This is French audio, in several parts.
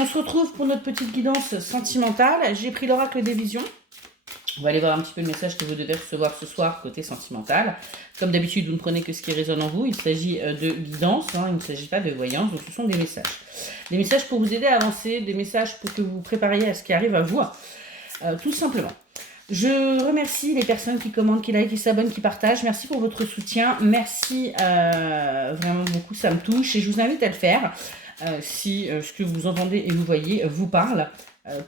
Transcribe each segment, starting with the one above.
On se retrouve pour notre petite guidance sentimentale. J'ai pris l'oracle des visions. On va aller voir un petit peu le message que vous devez recevoir ce soir côté sentimental. Comme d'habitude, vous ne prenez que ce qui résonne en vous. Il s'agit de guidance, il ne s'agit pas de voyance. Donc ce sont des messages. Des messages pour vous aider à avancer, des messages pour que vous vous prépariez à ce qui arrive à vous. Tout simplement. Je remercie les personnes qui commentent, qui likent, qui s'abonnent, qui partagent. Merci pour votre soutien. Merci vraiment beaucoup, ça me touche. Et je vous invite à le faire si ce que vous entendez et vous voyez vous parle,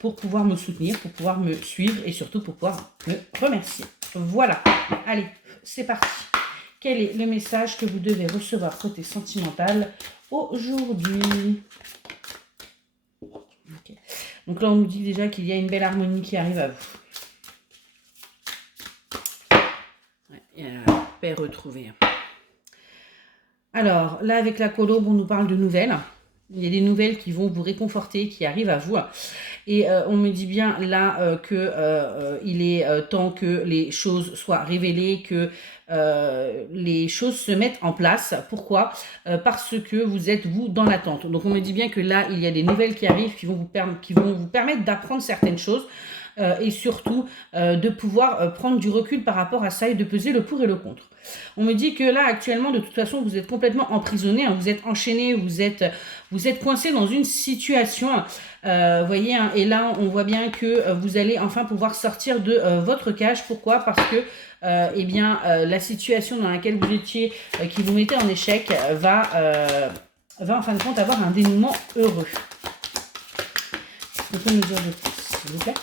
pour pouvoir me soutenir, pour pouvoir me suivre et surtout pour pouvoir me remercier. Voilà, allez, c'est parti. Quel est le message que vous devez recevoir côté sentimental aujourd'hui? Okay. Donc là, on nous dit déjà qu'il y a une belle harmonie qui arrive à vous. Ouais, il y a la paix retrouvée. Alors, là, avec la colombe, on nous parle de nouvelles. Il y a des nouvelles qui vont vous réconforter, qui arrivent à vous. Et on me dit bien là qu'il est temps que les choses soient révélées, que les choses se mettent en place. Pourquoi? Parce que vous êtes, vous, dans l'attente. Donc on me dit bien que là, il y a des nouvelles qui arrivent, qui vont vous permettre d'apprendre certaines choses. Et surtout de pouvoir prendre du recul par rapport à ça et de peser le pour et le contre. On me dit que là, actuellement, de toute façon, vous êtes complètement emprisonné, vous êtes enchaîné, vous êtes coincé dans une situation, voyez, et là, on voit bien que vous allez enfin pouvoir sortir de votre cage. Pourquoi? Parce que la situation dans laquelle vous étiez, qui vous mettait en échec, va en fin de compte avoir un dénouement heureux. Est-ce qu'on peut nous dire de plus, s'il vous plaît?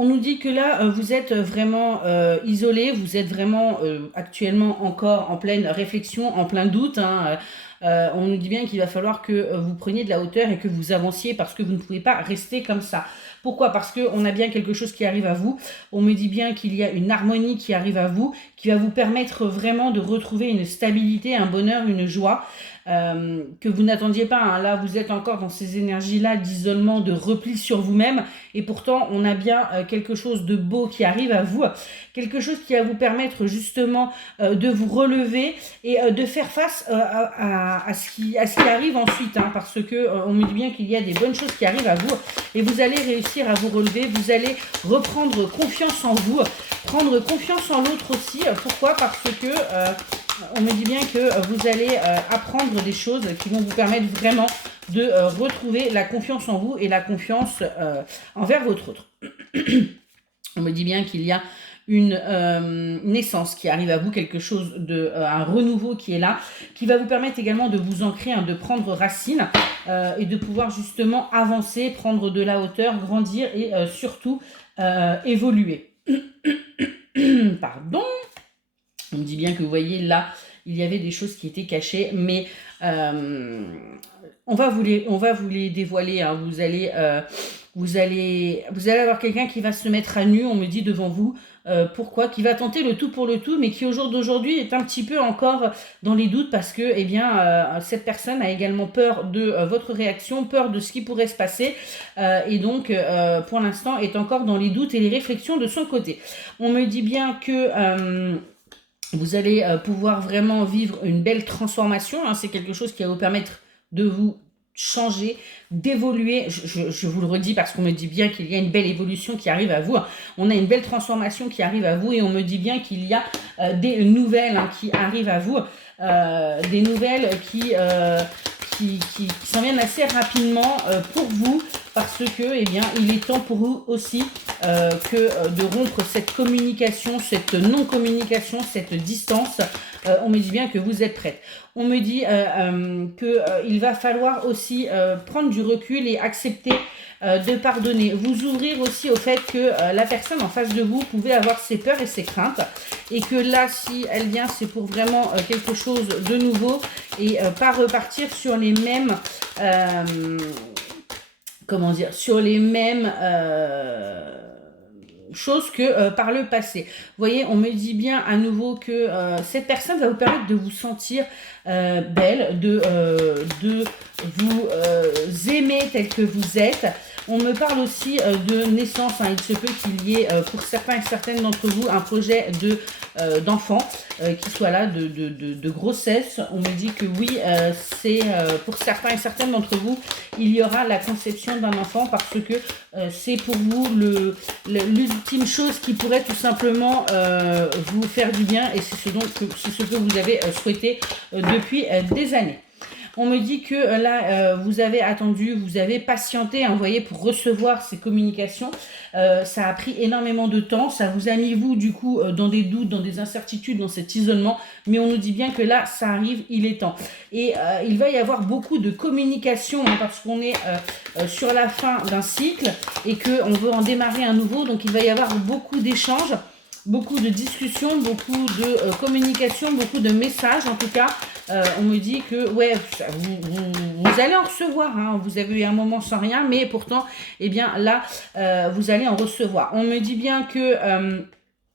On nous dit que là, vous êtes vraiment isolé, vous êtes vraiment actuellement encore en pleine réflexion, en plein doute. On nous dit bien qu'il va falloir que vous preniez de la hauteur et que vous avanciez parce que vous ne pouvez pas rester comme ça. Pourquoi? Parce qu'on a bien quelque chose qui arrive à vous. On me dit bien qu'il y a une harmonie qui arrive à vous, qui va vous permettre vraiment de retrouver une stabilité, un bonheur, une joie que vous n'attendiez pas. Là, vous êtes encore dans ces énergies-là d'isolement, de repli sur vous-même. Et pourtant, on a bien quelque chose de beau qui arrive à vous. Quelque chose qui va vous permettre justement de vous relever et de faire face à ce qui arrive ensuite. Parce que on me dit bien qu'il y a des bonnes choses qui arrivent à vous. Et vous allez réussir à vous relever. Vous allez reprendre confiance en vous. Prendre confiance en l'autre aussi. Pourquoi? Parce que on me dit bien que vous allez apprendre des choses qui vont vous permettre vraiment de retrouver la confiance en vous et la confiance envers votre autre. On me dit bien qu'il y a une naissance qui arrive à vous, quelque chose un renouveau qui est là, qui va vous permettre également de vous ancrer, de prendre racine et de pouvoir justement avancer, prendre de la hauteur, grandir et surtout évoluer. Pardon. On me dit bien que vous voyez là, il y avait des choses qui étaient cachées, mais on va vous les dévoiler. Vous allez avoir quelqu'un qui va se mettre à nu, on me dit, devant vous. Pourquoi? Qui va tenter le tout pour le tout, mais qui au jour d'aujourd'hui est un petit peu encore dans les doutes parce que cette personne a également peur de votre réaction, peur de ce qui pourrait se passer et donc pour l'instant est encore dans les doutes et les réflexions de son côté. On me dit bien que vous allez pouvoir vraiment vivre une belle transformation. C'est quelque chose qui va vous permettre de vous changer, d'évoluer. Je vous le redis parce qu'on me dit bien qu'il y a une belle évolution qui arrive à vous. On a une belle transformation qui arrive à vous et on me dit bien qu'il y a des nouvelles qui arrivent à vous. Des nouvelles qui s'en viennent assez rapidement pour vous parce que il est temps pour vous aussi que de rompre cette communication, cette non-communication, cette distance. On me dit bien que vous êtes prête. On me dit qu'il va falloir aussi prendre du recul et accepter de pardonner. Vous ouvrir aussi au fait que la personne en face de vous pouvait avoir ses peurs et ses craintes et que là, si elle vient, c'est pour vraiment quelque chose de nouveau et pas repartir sur les mêmes... sur les mêmes choses que par le passé. Vous voyez, on me dit bien à nouveau que cette personne va vous permettre de vous sentir belle, de vous aimer tel que vous êtes. On me parle aussi de naissance, hein. Il se peut qu'il y ait pour certains et certaines d'entre vous un projet d'enfant qui soit là, de grossesse. On me dit que oui, c'est pour certains et certaines d'entre vous, il y aura la conception d'un enfant parce que c'est pour vous l'ultime chose qui pourrait tout simplement vous faire du bien et c'est ce que vous avez souhaité depuis des années. On me dit que là, vous avez attendu, vous avez patienté, hein, vous voyez, pour recevoir ces communications. Ça a pris énormément de temps, ça vous a mis, vous, du coup, dans des doutes, dans des incertitudes, dans cet isolement. Mais on nous dit bien que là, ça arrive, il est temps. Et il va y avoir beaucoup de communication, hein, parce qu'on est sur la fin d'un cycle et qu'on veut en démarrer un nouveau. Donc, il va y avoir beaucoup d'échanges, beaucoup de discussions, beaucoup de communication, beaucoup de messages en tout cas. On me dit que ouais, vous allez en recevoir, hein, vous avez eu un moment sans rien, mais pourtant, eh bien là, vous allez en recevoir. On me dit bien que...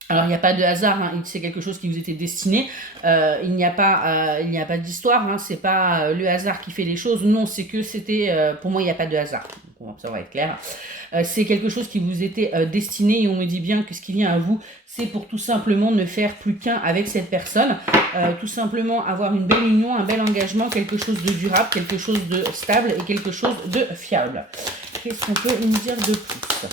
alors, il n'y a pas de hasard, hein, c'est quelque chose qui vous était destiné. Il n'y a pas d'histoire, hein, c'est pas le hasard qui fait les choses. Non, c'est que c'était... pour moi, il n'y a pas de hasard. Donc, ça va être clair. C'est quelque chose qui vous était destiné et on me dit bien que ce qui vient à vous, c'est pour tout simplement ne faire plus qu'un avec cette personne. Tout simplement avoir une belle union, un bel engagement, quelque chose de durable, quelque chose de stable et quelque chose de fiable. Qu'est-ce qu'on peut nous dire de plus ?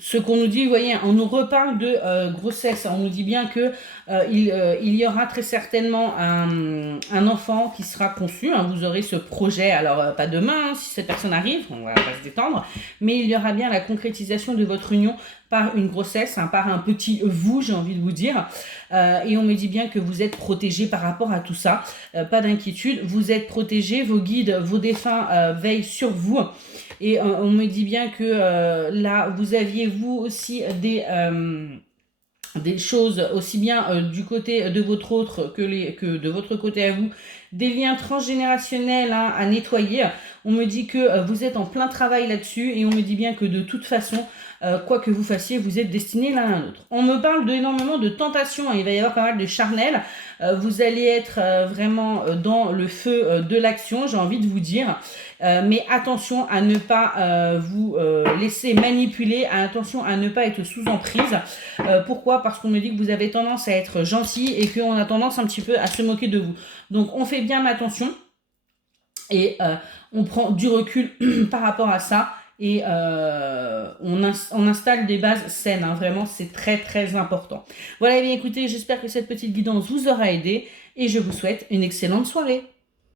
Ce qu'on nous dit, vous voyez, on nous reparle de grossesse. On nous dit bien que il y aura très certainement un enfant qui sera conçu. Hein, vous aurez ce projet, alors pas demain, hein, si cette personne arrive, on va pas se détendre, mais il y aura bien la concrétisation de votre union par une grossesse, hein, par un petit vous, j'ai envie de vous dire. Et on me dit bien que vous êtes protégé par rapport à tout ça. Pas d'inquiétude, vous êtes protégé, vos guides, vos défunts veillent sur vous. Et on me dit bien que là, vous aviez vous aussi des choses aussi bien du côté de votre autre que de votre côté à vous, des liens transgénérationnels, hein, à nettoyer. On me dit que vous êtes en plein travail là-dessus et on me dit bien que de toute façon, quoi que vous fassiez, vous êtes destiné l'un à l'autre. On me parle énormément de tentation, hein, il va y avoir pas mal de charnel. Vous allez être vraiment dans le feu de l'action, j'ai envie de vous dire. Mais attention à ne pas vous laisser manipuler, attention à ne pas être sous emprise. Pourquoi ? Parce qu'on me dit que vous avez tendance à être gentil et qu'on a tendance un petit peu à se moquer de vous. Donc on fait bien attention et on prend du recul par rapport à ça. Et on installe des bases saines, hein, vraiment c'est très très important. Voilà, et bien écoutez, j'espère que cette petite guidance vous aura aidé et je vous souhaite une excellente soirée.